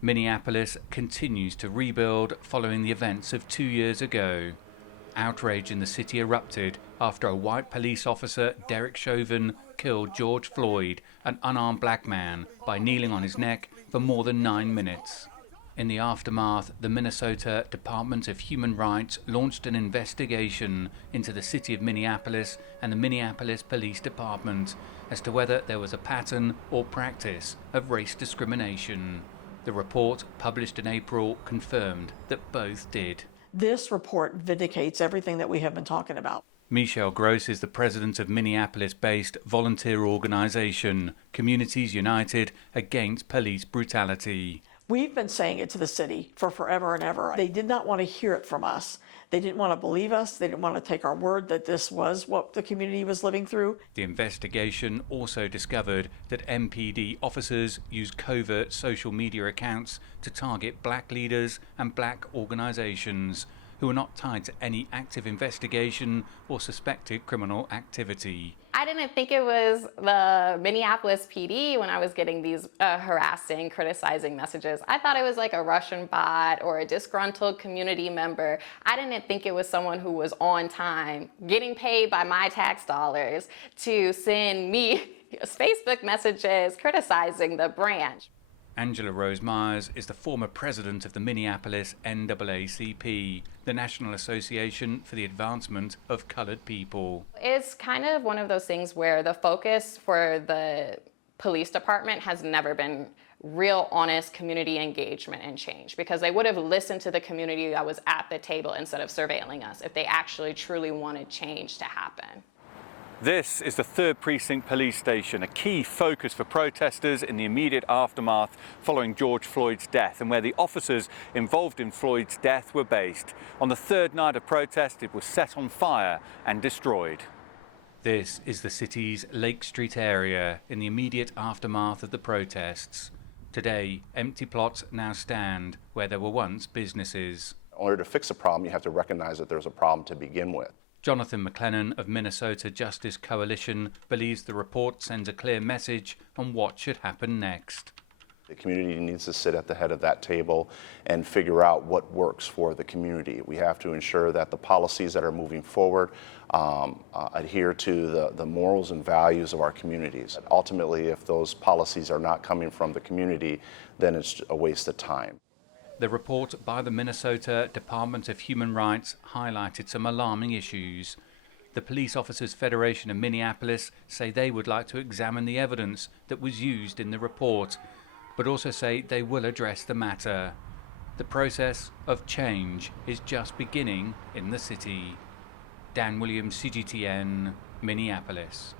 Minneapolis continues to rebuild following the events of 2 years ago. Outrage in the city erupted after a white police officer, Derek Chauvin, killed George Floyd, an unarmed black man, by kneeling on his neck for more than 9 minutes. In the aftermath, the Minnesota Department of Human Rights launched an investigation into the city of Minneapolis and the Minneapolis Police Department as to whether there was a pattern or practice of race discrimination. The report, published in April, confirmed that both did. This report vindicates everything that we have been talking about. Michelle Gross is the president of Minneapolis-based volunteer organization, Communities United Against Police Brutality. We've been saying it to the city for forever and ever. They did not want to hear it from us. They didn't want to believe us. They didn't want to take our word that this was what the community was living through. The investigation also discovered that MPD officers used covert social media accounts to target black leaders and black organizations who are not tied to any active investigation or suspected criminal activity. I didn't think it was the Minneapolis PD when I was getting these harassing, criticizing messages. I thought it was like a Russian bot or a disgruntled community member. I didn't think it was someone who was on time, getting paid by my tax dollars to send me Facebook messages criticizing the branch. Angela Rose Myers is the former president of the Minneapolis NAACP, the National Association for the Advancement of Colored People. It's kind of one of those things where the focus for the police department has never been real, honest community engagement and change, because they would have listened to the community that was at the table instead of surveilling us if they actually truly wanted change to happen. This is the 3rd Precinct Police Station, a key focus for protesters in the immediate aftermath following George Floyd's death, and where the officers involved in Floyd's death were based. On the 3rd night of protest, it was set on fire and destroyed. This is the city's Lake Street area in the immediate aftermath of the protests. Today, empty plots now stand where there were once businesses. In order to fix a problem, you have to recognize that there's a problem to begin with. Jonathan McLennan of Minnesota Justice Coalition believes the report sends a clear message on what should happen next. The community needs to sit at the head of that table and figure out what works for the community. We have to ensure that the policies that are moving forward adhere to the morals and values of our communities. Ultimately, if those policies are not coming from the community, then it's a waste of time. The report by the Minnesota Department of Human Rights highlighted some alarming issues. The Police Officers Federation of Minneapolis say they would like to examine the evidence that was used in the report, but also say they will address the matter. The process of change is just beginning in the city. Dan Williams, CGTN, Minneapolis.